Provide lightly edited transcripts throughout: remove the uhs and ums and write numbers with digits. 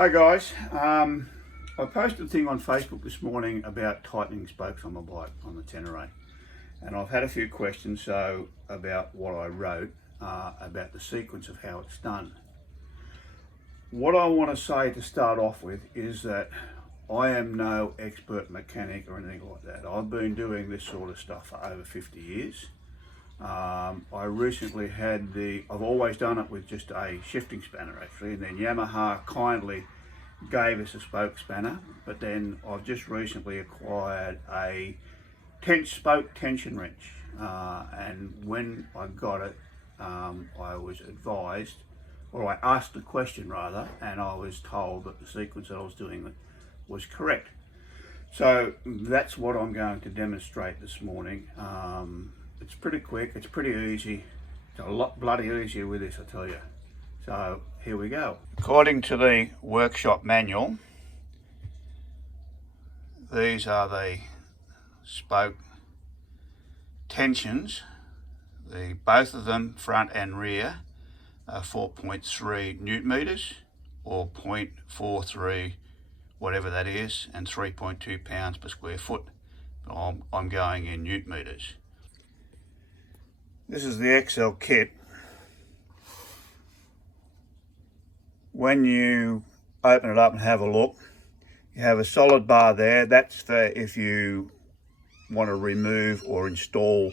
Hi guys, I posted a thing on Facebook this morning about tightening spokes on my bike on the Tenere, and I've had a few questions about what I wrote about the sequence of how it's done. What I want to say to start off with is that I am no expert mechanic or anything like that. I've been doing this sort of stuff for over 50 years. I recently had I've always done it with just a shifting spanner actually, and then Yamaha kindly gave us a spoke spanner, but then I've just recently acquired a spoke tension wrench, and when I got it, I was advised, or I asked the question rather, and I was told that the sequence that I was doing was correct. So that's what I'm going to demonstrate this morning. It's pretty quick, it's pretty easy. It's a lot bloody easier with this, I tell you. So here we go. According to the workshop manual, these are the spoke tensions. Both of them, front and rear, are 4.3 newton meters, or 0.43 whatever that is, and 3.2 pounds per square foot. I'm going in newton meters. This is the XL kit. When you open it up and have a look, you have a solid bar there. That's for if you want to remove or install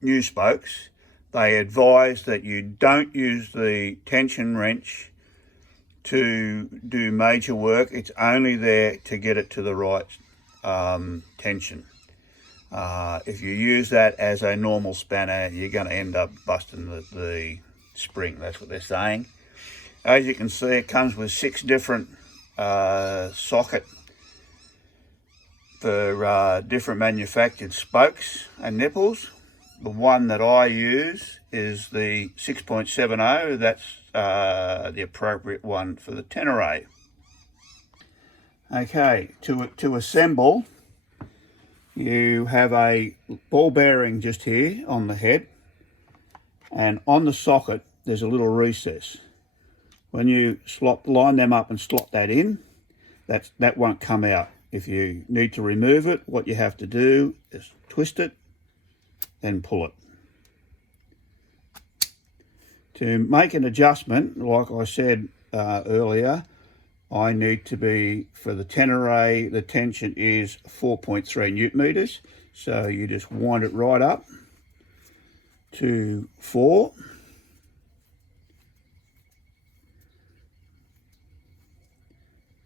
new spokes. They advise that you don't use the tension wrench to do major work. It's only there to get it to the right tension. If you use that as a normal spanner, you're going to end up busting the spring. That's what they're saying. As you can see, it comes with 6 different sockets for different manufactured spokes and nipples. The one that I use is the 6.70. That's the appropriate one for the Tenere. Okay, to assemble, you have a ball bearing just here on the head, and on the socket there's a little recess. When you line them up and slot that in, that won't come out. If you need to remove it, what you have to do is twist it and pull it. To make an adjustment, like I said earlier, I need to be, for the Tenere, the tension is 4.3 newton meters. So you just wind it right up to 4.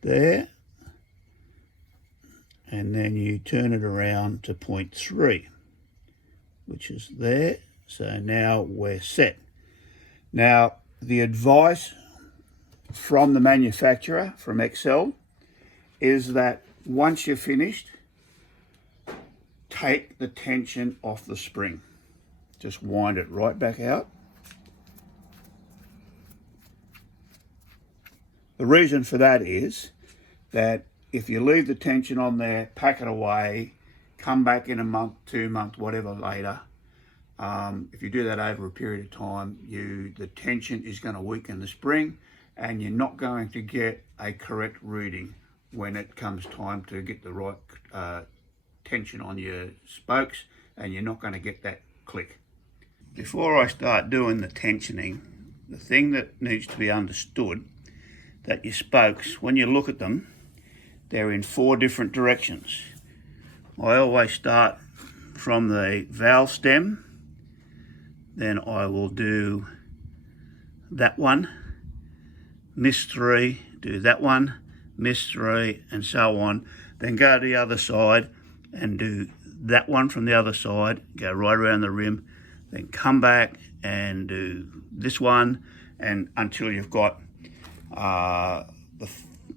There. And then you turn it around to 0.3, which is there. So now we're set. Now, the advice from the manufacturer, from XL, is that once you're finished, take the tension off the spring. Just wind it right back out. The reason for that is that if you leave the tension on there, pack it away, come back in a month, 2 months, whatever later, if you do that over a period of time, the tension is going to weaken the spring, and you're not going to get a correct reading when it comes time to get the right tension on your spokes, and you're not going to get that click. Before I start doing the tensioning, the thing that needs to be understood, that your spokes, when you look at them, they're in 4 different directions. I always start from the valve stem, then I will do that one, miss 3, do that one, miss 3, and so on. Then go to the other side and do that one from the other side, go right around the rim, then come back and do this one, and until you've got the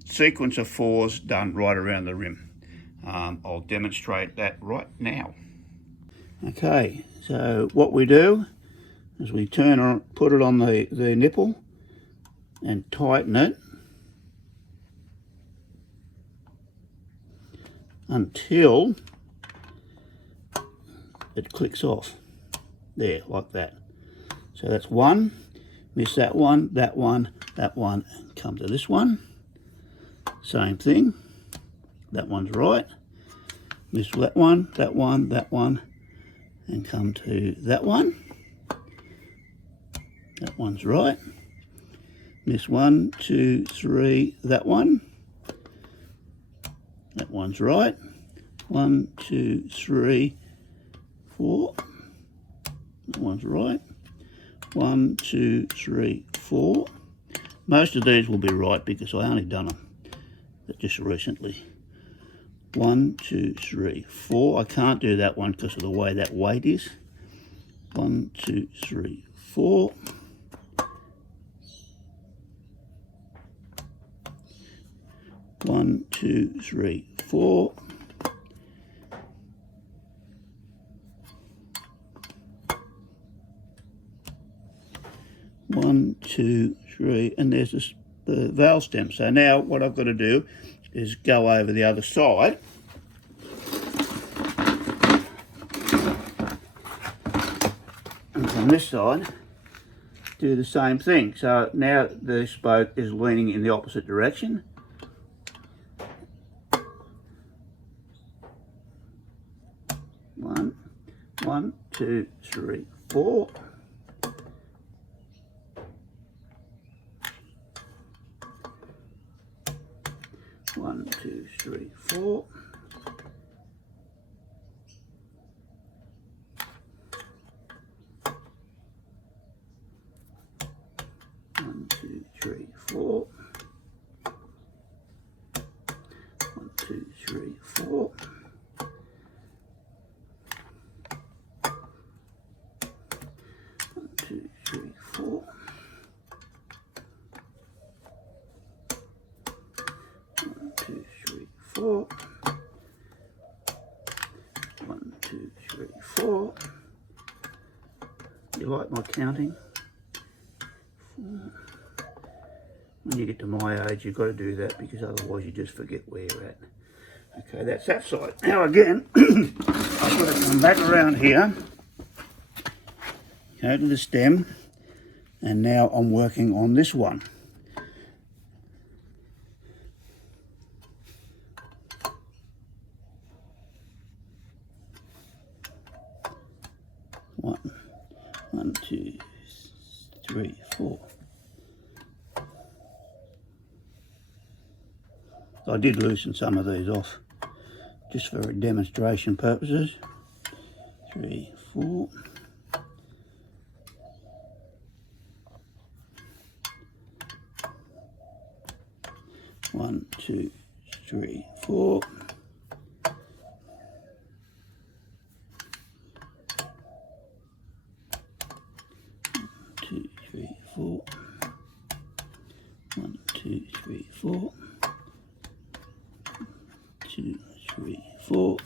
sequence of 4s done right around the rim. I'll demonstrate that right now. Okay, so what we do is we put it on the nipple and tighten it until it clicks off. There, like that. So that's 1. miss that one, that one, that one, and come to this one. Same thing, that one's right. Miss that one, that one, that one, and come to that one. That one's right. Miss 1, 2, 3, that one. That one's right. 1, 2, 3, 4. That one's right. 1, 2, 3, 4. Most of these will be right because I only done them just recently. 1, 2, 3, 4. I can't do that one because of the way that weight is. 1, 2, 3, 4. 1, 2, 3, 4. 1, 2, 3, and there's the valve stem. So now what I've got to do is go over the other side. And from this side, do the same thing. So now the spoke is leaning in the opposite direction. One, 2, 3, 4. One, 2, 3, 4. One, 2, 3, 4. 1, 2, 3, 4. 1, 2, 3, 4. 1, 2, 3, 4. 1, 2, 3, 4. You like my counting? 4. When you get to my age, you've got to do that because otherwise you just forget where you're at. Okay, that's that side. Now again, I've got to come back around here, go to the stem, and now I'm working on this one. One, 2, 3, 4. I did loosen some of these off just for demonstration purposes. 3, 4. 1, 2, 3, 4. 2, 3, 4. 1, 2, 3, 4. 2, 3, 4.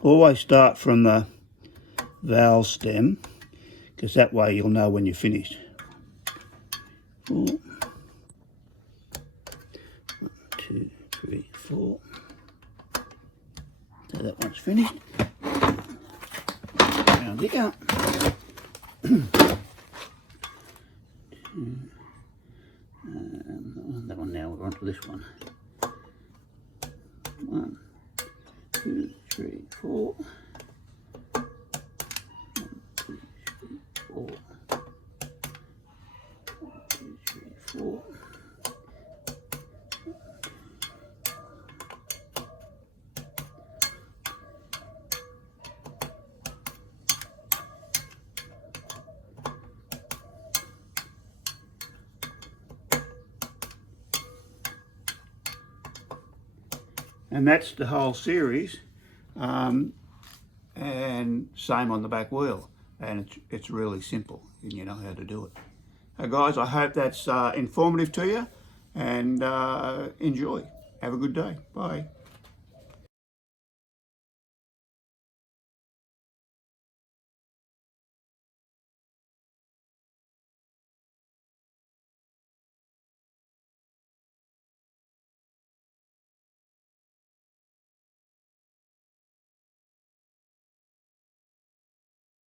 Always start from the valve stem because that way you'll know when you're finished. 4. 1, 2, 3, 4. So that one's finished. Round here. That one now, we're on to this one. 1, 2, 3, 4. 1, 2, 3, 4. 1, 2, 3, 4. And that's the whole series, and same on the back wheel, and it's really simple and you know how to do it. So guys, I hope that's informative to you, and enjoy. Have a good day. Bye.